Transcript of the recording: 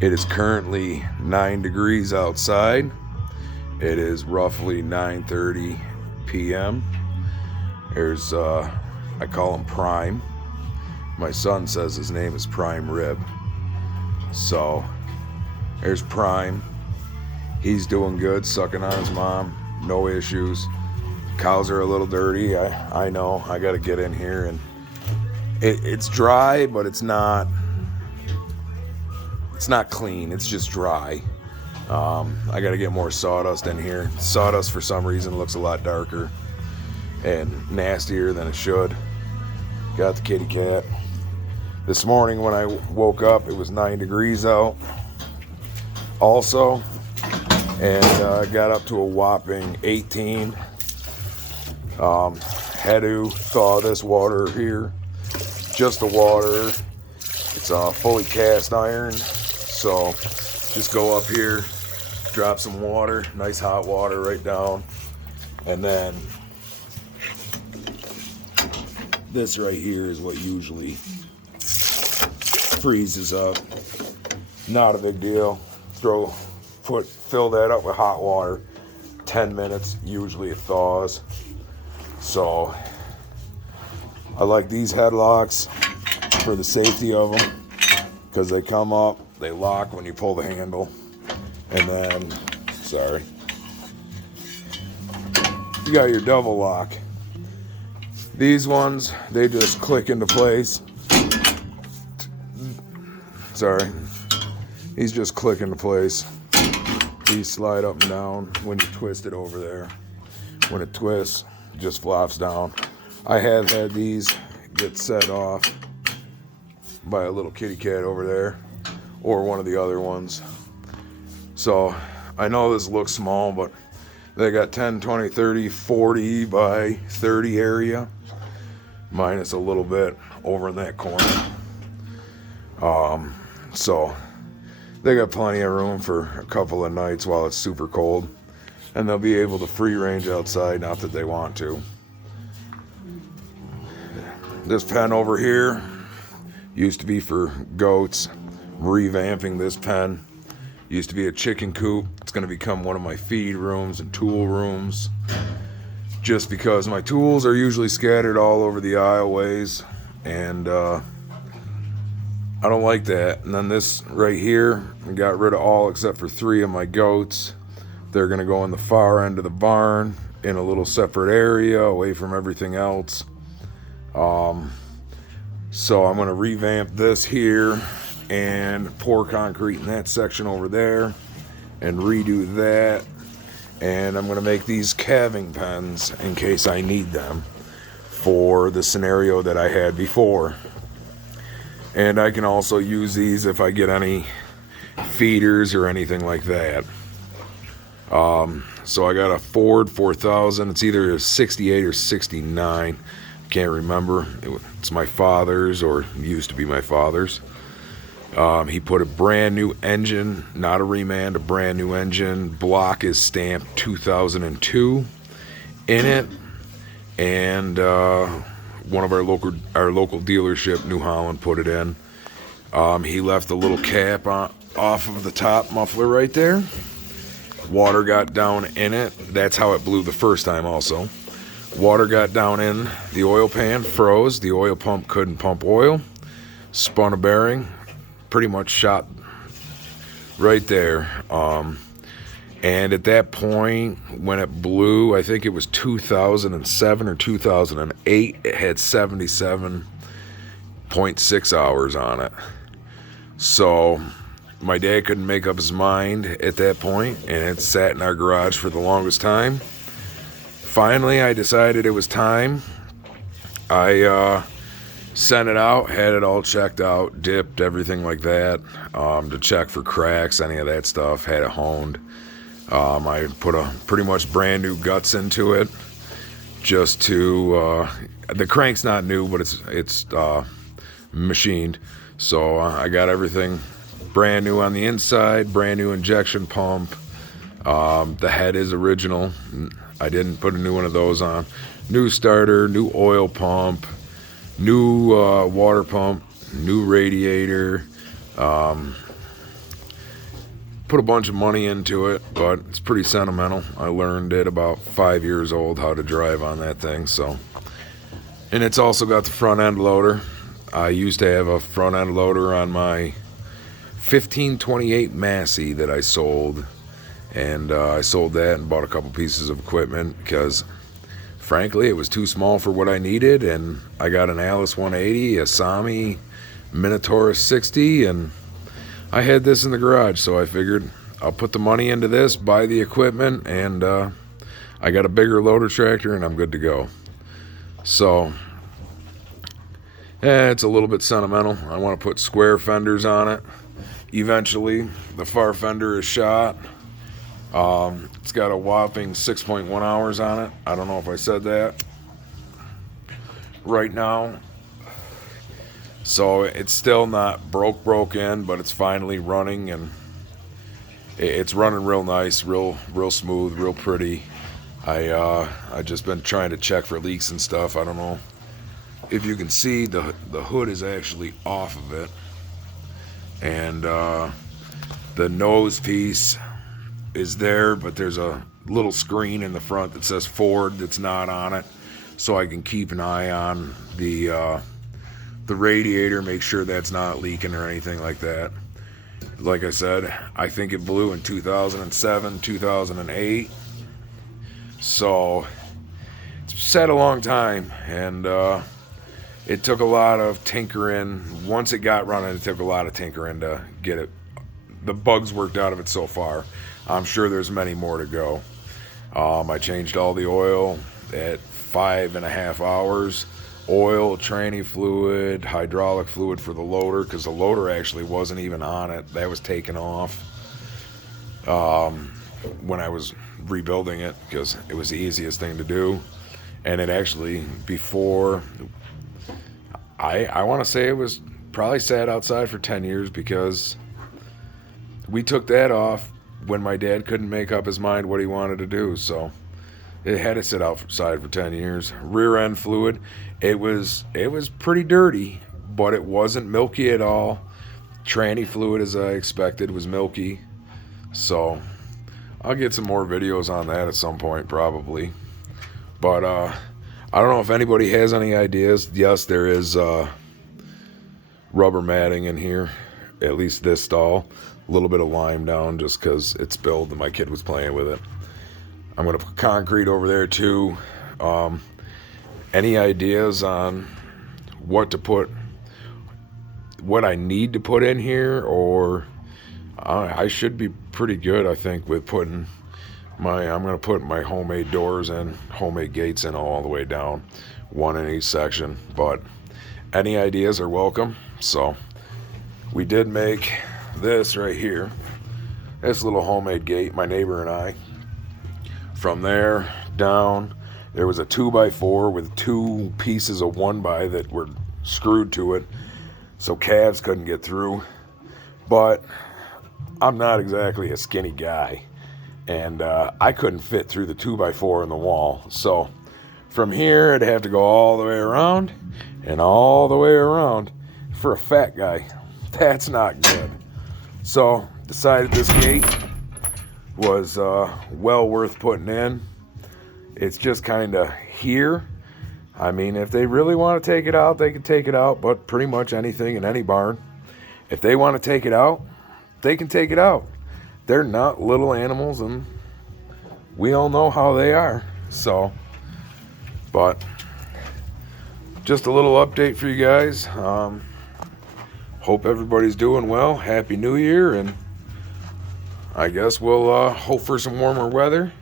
It is currently 9 degrees outside. It is roughly 9:30 p.m. There's, I call him Prime. My son says his name is Prime Rib. So, there's Prime. He's doing good, sucking on his mom. No issues. Cows are a little dirty. I know. I got to get in here. And it's dry, but it's not clean. It's just dry. I got to get more sawdust in here. Sawdust, for some reason, looks a lot darker and nastier than it should. Got the kitty cat. This morning when I woke up, it was 9 degrees out also, and got up to a whopping 18. Had to thaw this water here, just the water. It's fully cast iron, so just go up here, drop some water, nice hot water right down, and then this right here is what usually freezes up. Not a big deal. Fill that up with hot water. 10 minutes, usually it thaws. So I like these headlocks for the safety of them, because they come up, they lock when you pull the handle, and then, sorry, you got your double lock. These ones, they just click into place. Sorry. These just click into place. These slide up and down when you twist it over there. When it twists, it just flops down. I have had these get set off by a little kitty cat over there, or one of the other ones. So I know this looks small, but they got 10, 20, 30, 40 by 30 area, minus a little bit over in that corner. So they got plenty of room for a couple of nights while it's super cold, and they'll be able to free range outside, not that they want to. This pen over here used to be for goats. Revamping this pen. Used to be a chicken coop. It's going to become one of my feed rooms and tool rooms, just because my tools are usually scattered all over the aisleways, and I don't like that. And then this right here, I got rid of all except for 3 of my goats. They're going to go in the far end of the barn in a little separate area away from everything else. So I'm going to revamp this here and pour concrete in that section over there and redo that. And I'm going to make these calving pens in case I need them for the scenario that I had before. And I can also use these if I get any feeders or anything like that. So I got a Ford 4000. It's either a 68 or 69. Can't remember. It's my father's, or used to be my father's. He put a brand new engine, not a Reman, a brand new engine. Block is stamped 2002 in it. And one of our local dealership, New Holland, put it in. He left a little cap off of the top muffler right there. Water got down in it. That's how it blew the first time also. Water got down in the oil pan, froze. The oil pump couldn't pump oil. Spun a bearing. Pretty much shot right there. And at that point, when it blew, I think it was 2007 or 2008, it had 77.6 hours on it. So my dad couldn't make up his mind at that point, and it sat in our garage for the longest time. Finally, I decided it was time. I sent it out, had it all checked out, dipped, everything like that, to check for cracks, any of that stuff, had it honed. I put a pretty much brand new guts into it, just to, the crank's not new, but it's machined. So I got everything brand new on the inside, brand new injection pump. The head is original. I didn't put a new one of those on. New starter, new oil pump, new water pump, new radiator. put a bunch of money into it, but it's pretty sentimental. I learned at about 5 years old how to drive on that thing. So, and it's also got the front end loader. I used to have a front end loader on my 1528 Massey that I sold, and I sold that and bought a couple pieces of equipment because frankly it was too small for what I needed, and I got an Alice 180, a Sami Minotaur 60, and I had this in the garage, so I figured I'll put the money into this, buy the equipment, and I got a bigger loader tractor and I'm good to go. So it's a little bit sentimental. I want to put square fenders on it eventually. The far fender is shot. It's got a whopping 6.1 hours on it. I don't know if I said that right now. So it's still not broke in, but it's finally running, and it's running real nice, real smooth, real pretty. I just been trying to check for leaks and stuff. I don't know if you can see the hood is actually off of it, and the nose piece is there, but there's a little screen in the front that says Ford that's not on it, so I can keep an eye on the radiator, make sure that's not leaking or anything like that. Like I said, I think it blew in 2007, 2008, so it's sat a long time, and it took a lot of tinkering. Once it got running, it took a lot of tinkering to get it, the bugs worked out of it so far. I'm sure there's many more to go. I changed all the oil at 5.5 hours. Oil, tranny fluid, hydraulic fluid for the loader, because the loader actually wasn't even on it. That was taken off when I was rebuilding it, because it was the easiest thing to do. And it actually, before, I want to say it was probably sat outside for 10 years, because we took that off when my dad couldn't make up his mind what he wanted to do. So it had to sit outside for 10 years. Rear end fluid, it was pretty dirty, but it wasn't milky at all. Tranny fluid, as I expected, was milky. So I'll get some more videos on that at some point probably. But I don't know if anybody has any ideas. Yes, there is rubber matting in here, at least this stall. A little bit of lime down just because it's spilled and my kid was playing with it. I'm going to put concrete over there too. Any ideas on what to put, what I need to put in here, or I should be pretty good, I think, with putting I'm going to put my homemade doors and homemade gates in all the way down, one in each section. But any ideas are welcome. So we did make this right here, this little homemade gate, my neighbor and I. From there down, there was a 2x4 with 2 pieces of 1x that were screwed to it, so calves couldn't get through. But I'm not exactly a skinny guy, and I couldn't fit through the 2x4 in the wall. So from here, I'd have to go all the way around and all the way around. For a fat guy, that's not good. So decided this gate was well worth putting in. It's just kind of here. I mean, if they really want to take it out, they can take it out, but pretty much anything in any barn, if they want to take it out, they can take it out. They're not little animals, and we all know how they are. So, but just a little update for you guys. Hope everybody's doing well. Happy New Year, and I guess we'll hope for some warmer weather.